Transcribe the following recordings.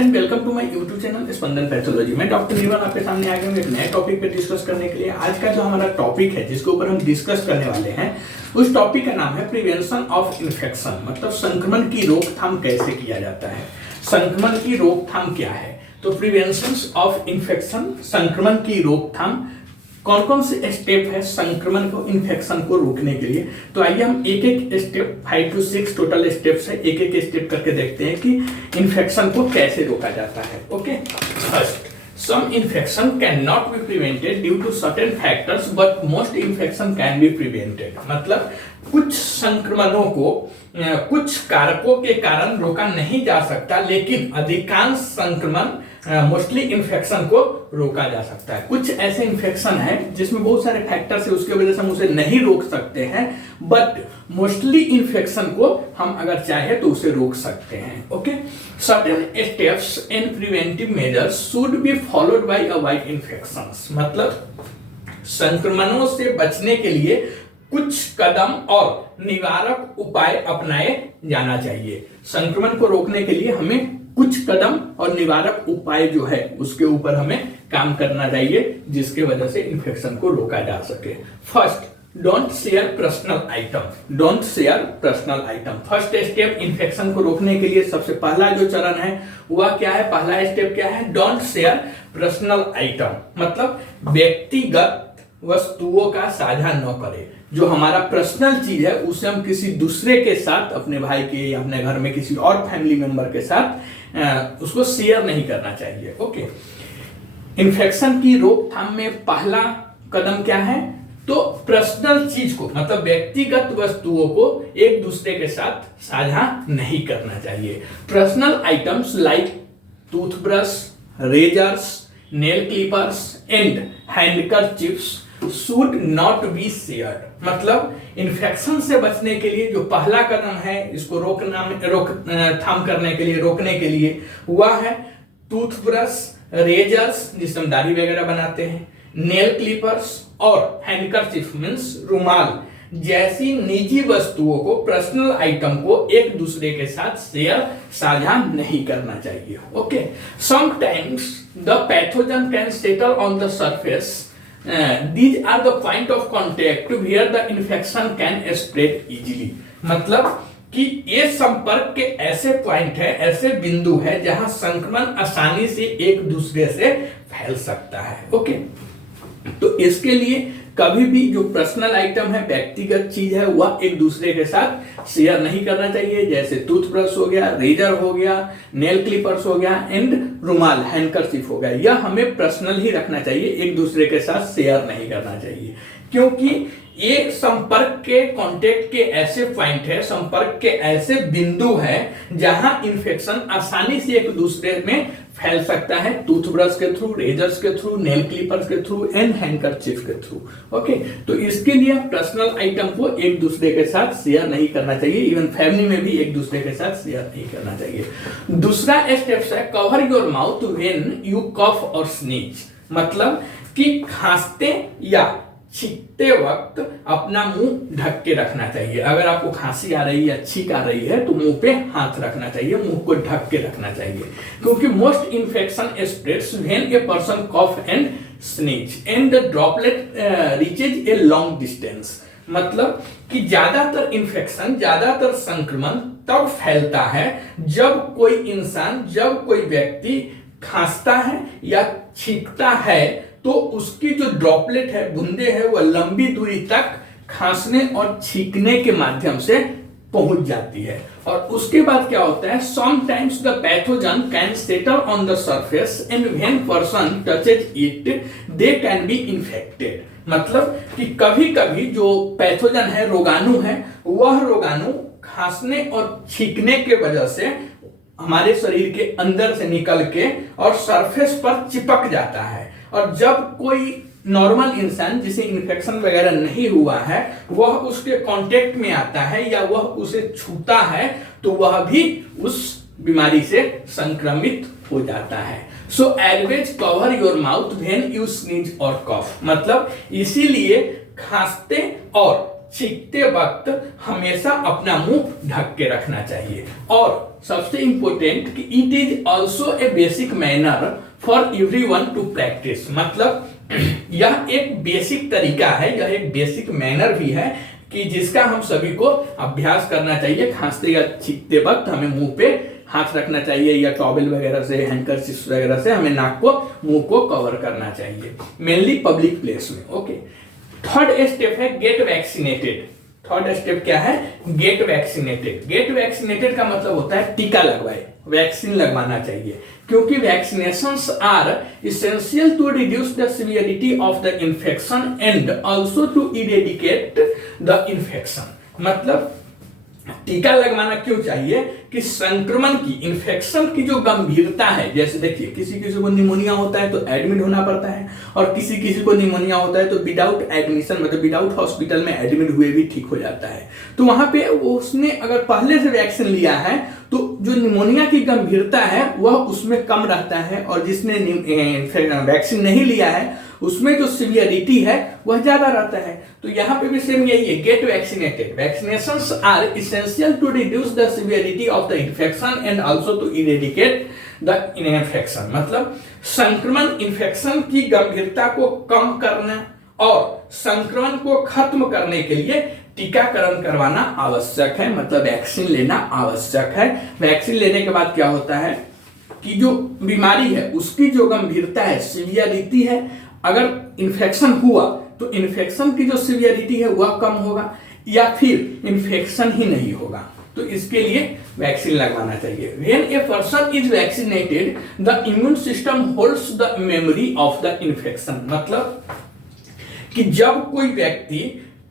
Friend, welcome to my YouTube channel Spandan pathology. मैं doctor Nirmal आपके सामने आ गया हूँ एक नए टॉपिक पे डिस्कस करने के लिए। आज का जो हमारा टॉपिक है जिसके ऊपर हम डिस्कस करने वाले हैं, उस टॉपिक का नाम है प्रिवेंशन ऑफ इन्फेक्शन। मतलब संक्रमण की रोकथाम कैसे किया जाता है, संक्रमण की रोकथाम क्या है। तो प्रिवेंशन ऑफ इन्फेक्शन, संक्रमण की रोकथाम, कौन कौन से स्टेप है संक्रमण को, इन्फेक्शन को रोकने के लिए। तो आइए हम एक एक स्टेप, 5 to 6 टोटल स्टेप्स है, एक एक स्टेप करके देखते हैं कि इन्फेक्शन को कैसे रोका जाता है। Okay, first, some infection cannot be prevented due to certain factors but most infection can be prevented। मतलब कुछ संक्रमणों को कुछ कारकों के कारण रोका नहीं जा सकता, लेकिन अधिकांश संक्रमण मोस्टली इन्फेक्शन को रोका जा सकता है। कुछ ऐसे इन्फेक्शन है जिसमें बहुत सारे फैक्टर्स है, उसके वजह से हम उसे नहीं रोक सकते हैं, बट मोस्टली इन्फेक्शन को हम अगर चाहे तो उसे रोक सकते हैं। Okay, certain steps and preventive measures should be followed by avoid infections. मतलब संक्रमणों से बचने के लिए कुछ कदम और निवारक उपाय अपनाए जाना चाहिए। संक्रमण को रोकने के लिए हमें कुछ कदम और निवारक उपाय जो है उसके ऊपर हमें काम करना चाहिए, जिसके वजह से इन्फेक्शन को रोका जा सके। First, don't share personal item. Don't share personal item. First step infection को रोकने के लिए सबसे पहला जो चरण है वह क्या है, पहला स्टेप क्या है, डोंट शेयर पर्सनल आइटम। मतलब व्यक्तिगत वस्तुओं का साझा न करें। जो हमारा पर्सनल चीज है उसे हम किसी दूसरे के साथ, अपने भाई के या अपने घर में किसी और फैमिली मेंबर के साथ उसको शेयर नहीं करना चाहिए। ओके, इन्फेक्शन की रोकथाम में पहला कदम क्या है, तो पर्सनल चीज को, मतलब व्यक्तिगत वस्तुओं को एक दूसरे के साथ साझा नहीं करना चाहिए। Personal items like toothbrush, razors, nail clippers and handkerchiefs should not be shared। मतलब इन्फेक्शन से बचने के लिए जो पहला कदम है इसको रोकथाम करने के लिए, रोकने के लिए, वह है टूथब्रश, रेजर्स जिससे हम दाढ़ी वगैरह बनाते हैं, नेल क्लिपर्स और हैंडकरचिप मींस रुमाल जैसी निजी वस्तुओं को, पर्सनल आइटम को एक दूसरे के साथ शेयर, साझा नहीं करना चाहिए। Okay, sometimes the pathogen can settle on the surface. These are the point of contact where the infection can spread easily। मतलब कि ये संपर्क के ऐसे पॉइंट है, ऐसे बिंदु है जहां संक्रमण आसानी से एक दूसरे से फैल सकता है। ओके, तो इसके लिए कभी भी जो पर्सनल आइटम है, व्यक्तिगत चीज है, वह एक दूसरे के साथ शेयर नहीं करना चाहिए। जैसे टूथब्रश हो गया, रेजर हो गया, नेल क्लिपर्स हो गया एंड रुमाल, हैंडकरचिप हो गया, यह हमें पर्सनल ही रखना चाहिए, एक दूसरे के साथ शेयर नहीं करना चाहिए। क्योंकि ये संपर्क के, कांटेक्ट के ऐसे पॉइंट है, संपर्क के ऐसे बिंदु है जहां इन्फेक्शन आसानी से एक दूसरे में फैल सकता है, टूथब्रश के थ्रू, रेजर्स के थ्रू, नेल क्लिपर्स के थ्रू एंड हैंडकरचिप के थ्रू। ओके, तो इसके लिए पर्सनल आइटम को एक दूसरे के साथ शेयर नहीं करना चाहिए, इवन फैमिली में भी एक दूसरे के साथ शेयर नहीं करना चाहिए। दूसरा स्टेप है cover your mouth when you cough और स्नीज। मतलब कि खांसते या छींकते वक्त अपना मुंह ढक के रखना चाहिए। अगर आपको खांसी आ रही है या छींक आ रही है तो मुंह पे हाथ रखना चाहिए, मुंह को ढक के रखना चाहिए। क्योंकि most infection spreads when a person cough and sneeze and the droplet reaches a long distance. मतलब कि ज्यादातर इन्फेक्शन, ज्यादातर संक्रमण तब फैलता है जब कोई इंसान, जब कोई व्यक्ति खांसता है या छींकता है तो उसकी जो ड्रॉपलेट है, बूंदे है, वह लंबी दूरी तक खांसने और छींकने के माध्यम से पहुंच जाती है। और उसके बाद क्या होता है, sometimes the pathogen can settle on the surface and when person touches it they can be infected. मतलब कि कभी कभी जो पैथोजन है, रोगाणु है, वह रोगाणु खांसने और छींकने के वजह से हमारे शरीर के अंदर से निकल के और सरफेस पर चिपक जाता है। और जब कोई नॉर्मल इंसान जिसे इन्फेक्शन वगैरह नहीं हुआ है वह उसके कांटेक्ट में आता है या वह उसे छूता है तो वह भी उस बीमारी से संक्रमित हो जाता है। So always cover your mouth when you sneeze और कफ। मतलब इसीलिए खांसते और छींकते वक्त हमेशा अपना मुंह ढक के रखना चाहिए। और सबसे इंपॉर्टेंट कि it is also a basic manner for everyone to practise, मतलब यह एक बेसिक तरीका है, यह एक बेसिक मैनर भी है कि जिसका हम सभी को अभ्यास करना चाहिए। खांसते या छींकते वक्त हमें मुंह पे हाथ रखना चाहिए या टॉवेल वगैरह से, हैंडकरचिप वगैरह से हमें नाक को मुंह को कवर करना चाहिए, मेनली पब्लिक प्लेस में। ओके, थर्ड स्टेप है गेट वैक्सीनेटेड। थर्ड स्टेप क्या है? Get vaccinated. गेट वैक्सीनेटेड का मतलब होता है टीका लगवाए, वैक्सीन लगवाना चाहिए, क्योंकि vaccinations are essential to reduce the severity of the infection and also to eradicate the infection. मतलब टीका लगवाना क्यों चाहिए कि संक्रमण की, इन्फेक्शन की जो गंभीरता है, जैसे देखिए किसी किसी को निमोनिया होता है तो एडमिट होना पड़ता है, और किसी किसी को निमोनिया होता है तो विदाउट एडमिशन, मतलब विदाउट हॉस्पिटल में एडमिट हुए भी ठीक हो जाता है। तो वहां पे उसने अगर पहले से वैक्सीन लिया है तो जो निमोनिया की गंभीरता है वह उसमें कम रहता है, और जिसने वैक्सीन नहीं लिया है उसमें जो सीवियरिटी है वह ज्यादा रहता है। तो यहाँ पे भी सेम यही है, get vaccinated. Vaccinations are essential to reduce the severity of the infection and also to eradicate the infection. मतलब संक्रमण, इन्फेक्शन की गंभीरता को कम करना और संक्रमण को खत्म करने के लिए टीकाकरण करवाना आवश्यक है, मतलब वैक्सीन लेना आवश्यक है। वैक्सीन लेने के बाद क्या होता है कि जो बीमारी है उसकी जो गंभीरता है, सीवियरिटी है, अगर इन्फेक्शन हुआ तो इन्फेक्शन की जो सीवियरिटी है वह कम होगा, या फिर इन्फेक्शन ही नहीं होगा। तो इसके लिए वैक्सीन लगवाना चाहिए। When a person is vaccinated, the immune system holds the memory of the infection। मतलब कि जब कोई व्यक्ति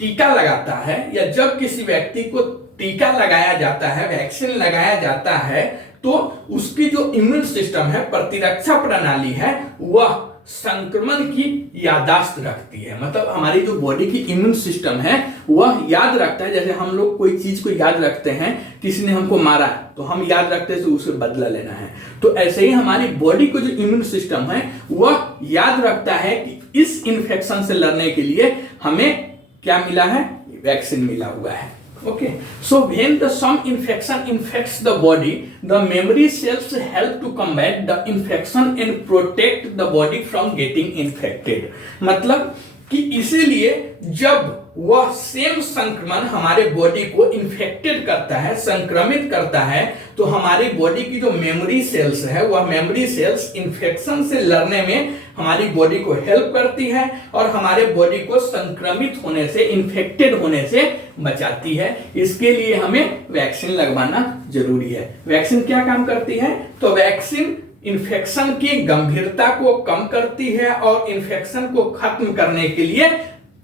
टीका लगाता है या जब किसी व्यक्ति को टीका लगाया जाता है, वैक्सीन लगाया जाता है, तो उसकी जो इम्यून सिस्टम है, प्रतिरक्षा प्रणाली है, वह संक्रमण की यादाश्त रखती है। मतलब हमारी जो बॉडी की इम्यून सिस्टम है वह याद रखता है। जैसे हम लोग कोई चीज को याद रखते हैं, किसी ने हमको मारा तो हम याद रखते हैं तो उसे बदला लेना है, तो ऐसे ही हमारी बॉडी को जो इम्यून सिस्टम है वह याद रखता है कि इस इन्फेक्शन से लड़ने के लिए हमें क्या मिला है? वैक्सीन मिला हुआ है। Okay, so when some infection infects the body, the memory cells help to combat the infection and protect the body from getting infected। मतलब कि इसीलिए जब वह सेम संक्रमण हमारे बॉडी को इन्फेक्टेड करता है, संक्रमित करता है, तो हमारी बॉडी की जो मेमोरी सेल्स है वह मेमोरी सेल्स इन्फेक्शन से लड़ने में हमारी बॉडी को हेल्प करती है और हमारे बॉडी को संक्रमित होने से, इन्फेक्टेड होने से बचाती है। इसके लिए हमें वैक्सीन लगवाना जरूरी है। वैक्सीन क्या काम करती है? तो वैक्सीन इन्फेक्शन की गंभीरता को कम करती है और इन्फेक्शन को खत्म करने के लिए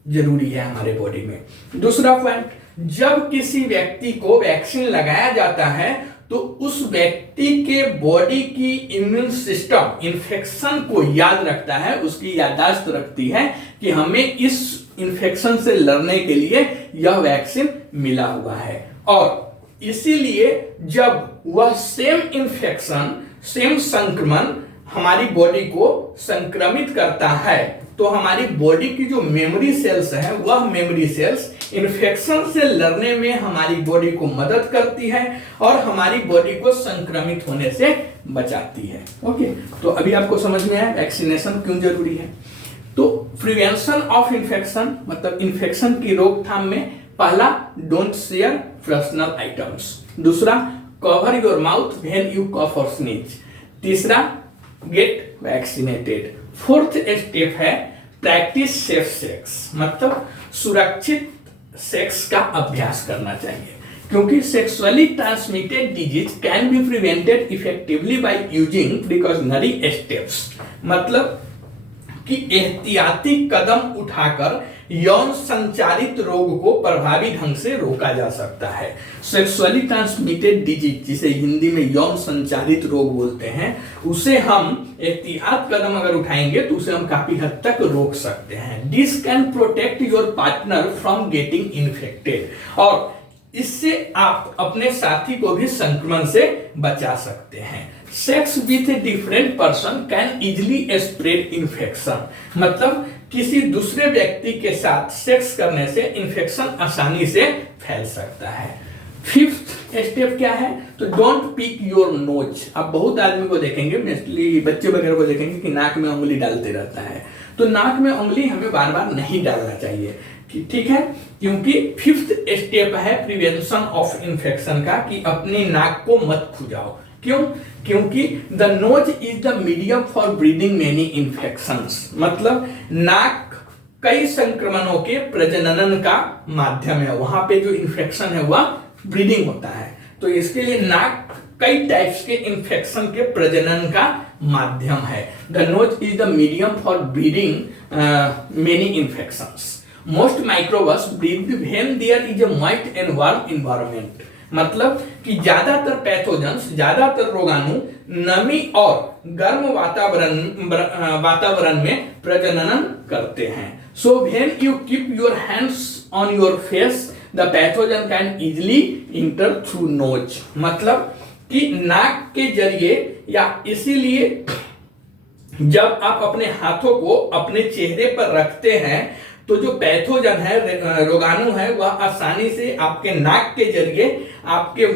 जरूरी है हमारे बॉडी में। दूसरा पॉइंट, जब किसी व्यक्ति को वैक्सीन लगाया जाता है तो उस व्यक्ति के बॉडी की इम्यून सिस्टम इन्फेक्शन को याद रखता है, उसकी याददाश्त रखती है कि हमें इस इन्फेक्शन से लड़ने के लिए यह वैक्सीन मिला हुआ है। और इसीलिए जब वह सेम इन्फेक्शन, सेम संक्रमण हमारी बॉडी को संक्रमित करता है तो हमारी बॉडी की जो मेमोरी सेल्स है वह मेमोरी सेल्स इन्फेक्शन से लड़ने में हमारी बॉडी को मदद करती है और हमारी बॉडी को संक्रमित होने से बचाती है। ओके, तो अभी आपको समझ में आया वैक्सीनेशन क्यों जरूरी है। तो प्रिवेंशन ऑफ इन्फेक्शन, मतलब इन्फेक्शन की रोकथाम में पहला, डोंट शेयर पर्सनल आइटम्स। दूसरा, cover your mouth when you cough और स्नीज। तीसरा, गेट वैक्सीनेटेड। फोर्थ स्टेप है प्रैक्टिस सेफ सेक्स, मतलब सुरक्षित सेक्स का अभ्यास करना चाहिए, क्योंकि sexually transmitted disease can be prevented effectively by using precautionary steps. मतलब कि एहतियाती कदम उठाकर यौन संचारित रोग को प्रभावी ढंग से रोका जा सकता है। सेक्सुअली ट्रांसमिटेड डिजीज, जिसे हिंदी में यौन संचारित रोग बोलते हैं, उसे हम एहतियात कदम अगर उठाएंगे तो उसे हम काफी हद तक रोक सकते हैं। This can protect your partner from getting infected, और इससे आप अपने साथी को भी संक्रमण से बचा सकते हैं। Sex with a different person can easily spread infection, मतलब किसी दूसरे व्यक्ति के साथ सेक्स करने से इन्फेक्शन आसानी से फैल सकता है। फिफ्थ स्टेप क्या है? तो डोंट पिक योर नोज। आप बहुत आदमी को देखेंगे, मोस्टली बच्चे वगैरह को देखेंगे कि नाक में उंगली डालते रहता है। तो नाक में उंगली हमें बार बार नहीं डालना चाहिए, ठीक है, क्योंकि फिफ्थ स्टेप है प्रिवेंशन ऑफ इन्फेक्शन का, कि अपनी नाक को मत खुजाओ। क्यों? क्योंकि the nose is the medium for breeding many infections. मतलब नाक कई संक्रमणों के प्रजनन का माध्यम है, वहां पे जो इन्फेक्शन है वह ब्रीडिंग होता है। तो इसके लिए नाक कई टाइप्स के इन्फेक्शन के प्रजनन का माध्यम है। The nose is the medium for breeding many infections. Most microbes breed when there is a moist and warm environment. मतलब कि ज्यादातर पैथोजेंस, ज्यादातर रोगाणु नमी और गर्म वातावरण में प्रजनन करते हैं। So when you keep your hands on your face the pathogen can easily inter through nose. मतलब कि नाक के जरिए, या इसीलिए जब आप अपने हाथों को अपने चेहरे पर रखते हैं तो जो पैथोजन है, रोगाणु है, वह आसानी से आपके नाक के जरिए आपके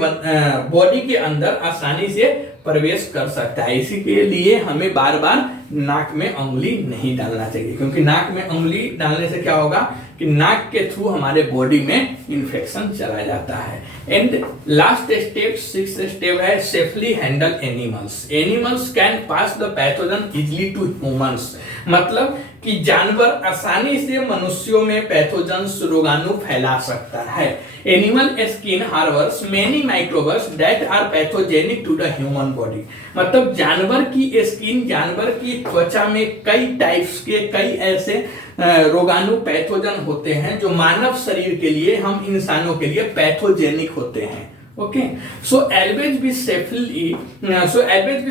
बॉडी के अंदर आसानी से प्रवेश कर सकता है। इसी के लिए हमें बार बार नाक में उंगली नहीं डालना चाहिए, क्योंकि नाक में उंगली डालने से क्या होगा कि नाक के थ्रू हमारे बॉडी में इन्फेक्शन चला जाता है। And last step, sixth step है safely handle animals. Animals can pass the pathogen easily to humans. मतलब कि जानवर आसानी से मनुष्यों में पैथोजन्स रोगाणु फैला सकता है। Animal skin harbours many microbes that are pathogenic to the human body. मतलब जानवर की स्किन, जानवर की त्वचा में कई टाइप्स के, कई ऐसे रोगाणु पैथोजन होते हैं जो मानव शरीर के लिए, हम इंसानों के लिए पैथोजेनिक होते हैं। Okay, so always be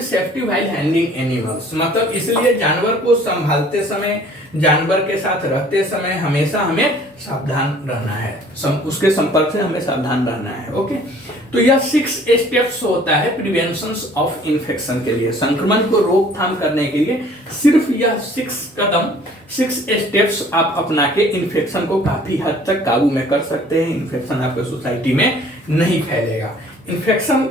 safety while handling animals। मतलब इसलिए जानवर को संभालते समय, जानवर के साथ रहते समय हमेशा हमें सावधान रहना है, उसके संपर्क से हमें सावधान रहना है। ओके, तो यह 6 स्टेप्स होता है प्रिवेंशन ऑफ इन्फेक्शन के लिए, संक्रमण को रोकथाम करने के लिए। सिर्फ यह 6 स्टेप्स आप अपना के इन्फेक्शन को काफी हद तक काबू में कर सकते हैं। इन्फेक्शन आपके सोसाइटी में नहीं फैलेगा। इन्फेक्शन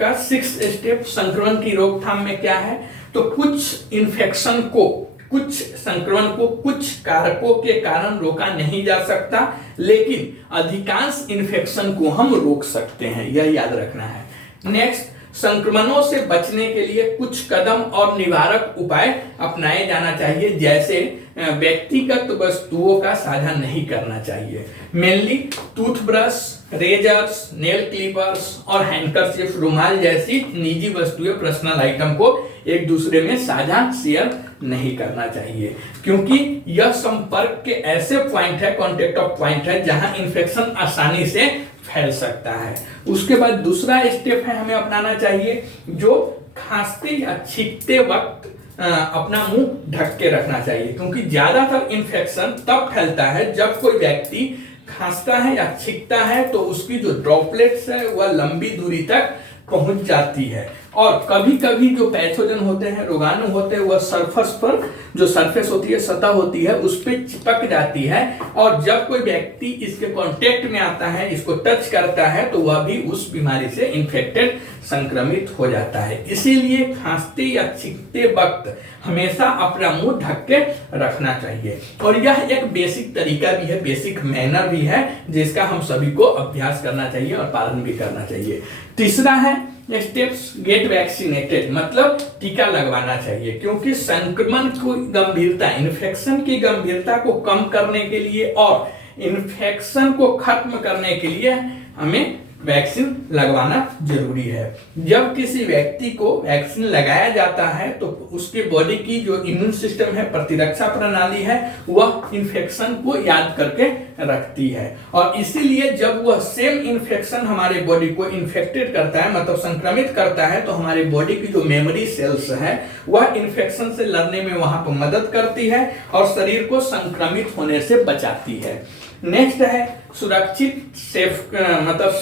का 6 स्टेप संक्रमण की रोकथाम में क्या है? तो कुछ इन्फेक्शन को, कुछ संक्रमण को कुछ कारकों के कारण रोका नहीं जा सकता, लेकिन अधिकांश इन्फेक्शन को हम रोक सकते हैं, यह याद रखना है। नेक्स्ट, संक्रमणों से बचने के लिए कुछ कदम और निवारक उपाय अपनाए जाना चाहिए, जैसे व्यक्तिगत वस्तुओं का साझा नहीं करना चाहिए। Mainly toothbrush, razors, nail clippers और हैंडकरचिफ, रुमाल जैसी निजी वस्तुएं, पर्सनल आइटम को एक दूसरे में साझा शेयर नहीं करना चाहिए, क्योंकि यह संपर्क के ऐसे पॉइंट है, कॉन्टेक्ट ऑफ पॉइंट है, जहां इन्फेक्शन आसानी से फैल सकता है। उसके बाद दूसरा स्टेप है हमें अपनाना चाहिए, जो खांसते या छींकते वक्त अपना मुंह ढक के रखना चाहिए, क्योंकि ज्यादातर इन्फेक्शन तब फैलता है जब कोई व्यक्ति खांसता है या छींकता है तो उसकी जो ड्रॉपलेट्स है वह लंबी दूरी तक पहुंच जाती है। और कभी कभी जो पैथोजन होते हैं, रोगाणु होते हैं, वह सरफेस पर, जो सरफेस होती है, सतह होती है, उस पर चिपक जाती है, और जब कोई व्यक्ति इसके कांटेक्ट में आता है, इसको टच करता है, तो वह भी उस बीमारी से इन्फेक्टेड, संक्रमित हो जाता है। इसीलिए खांसते या छींकते वक्त हमेशा अपना मुंह ढक के रखना चाहिए। और यह एक बेसिक तरीका भी है, बेसिक मैनर भी है, जिसका हम सभी को अभ्यास करना चाहिए और पालन भी करना चाहिए। तीसरा है स्टेप्स, गेट वैक्सीनेटेड, मतलब टीका लगवाना चाहिए, क्योंकि संक्रमण की गंभीरता, इन्फेक्शन की गंभीरता को कम करने के लिए और इन्फेक्शन को खत्म करने के लिए हमें वैक्सीन लगवाना जरूरी है। जब किसी व्यक्ति को वैक्सीन लगाया जाता है तो उसके बॉडी की जो इम्यून सिस्टम है, प्रतिरक्षा प्रणाली है, वह इन्फेक्शन को याद करके रखती है, और इसीलिए जब वह सेम इन्फेक्शन हमारे बॉडी को इन्फेक्टेड करता है, मतलब संक्रमित करता है, तो हमारी बॉडी की जो मेमोरी सेल्स है वह इन्फेक्शन से लड़ने में वहां पर मदद करती है और शरीर को संक्रमित होने से बचाती है। नेक्स्ट है सुरक्षित सेफ, मतलब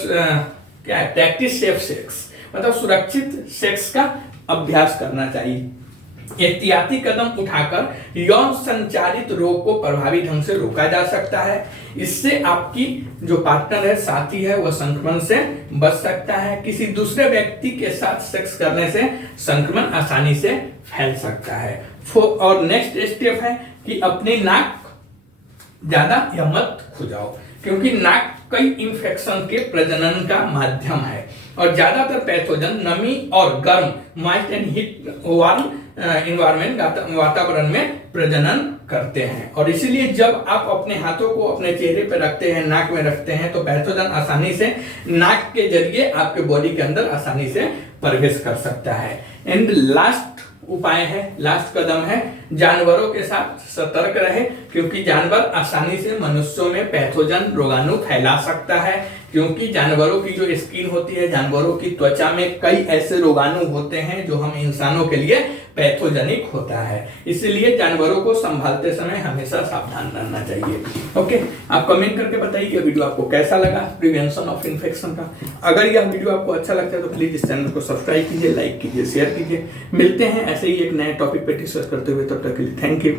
क्या है, प्रैक्टिस सेफ सेक्स, मतलब सुरक्षित सेक्स का अभ्यास करना चाहिए। एहतियाती कदम उठाकर यौन संचारित रोग को प्रभावी ढंग से रोका जा सकता है। इससे आपकी जो पार्टनर है, साथी है, वह संक्रमण से बच सकता है। किसी दूसरे व्यक्ति के साथ सेक्स करने से संक्रमण आसानी से फैल सकता है। और नेक्स्ट स्टेप है कि अपनी नाक ज्यादा या मत खुजाओ, क्योंकि नाक कई इंफेक्शन के प्रजनन का माध्यम है और ज्यादातर पैथोजन नमी और गर्म moist and heat warm environment वातावरण में प्रजनन करते हैं। और इसीलिए जब आप अपने हाथों को अपने चेहरे पर रखते हैं, नाक में रखते हैं, तो पैथोजन आसानी से नाक के जरिए आपके बॉडी के अंदर आसानी से प्रवेश कर सकता है। एंड लास्ट उपाय है, लास्ट कदम है, जानवरों के साथ सतर्क रहे, क्योंकि जानवर आसानी से मनुष्यों में पैथोजन रोगाणु फैला सकता है। क्योंकि जानवरों की जो स्किन होती है, जानवरों की त्वचा में कई ऐसे रोगाणु होते हैं जो हम इंसानों के लिए पैथोजेनिक होता है। इसलिए जानवरों को संभालते समय हमेशा सावधान रहना चाहिए। ओके, आप कमेंट करके बताइए कि वीडियो आपको कैसा लगा प्रिवेंशन ऑफ इन्फेक्शन का। अगर यह वीडियो आपको अच्छा लगता है तो प्लीज इस चैनल को सब्सक्राइब कीजिए, लाइक कीजिए, शेयर कीजिए। मिलते हैं ऐसे ही एक नए टॉपिक पे डिस्कस करते हुए, तब तक के लिए थैंक यू।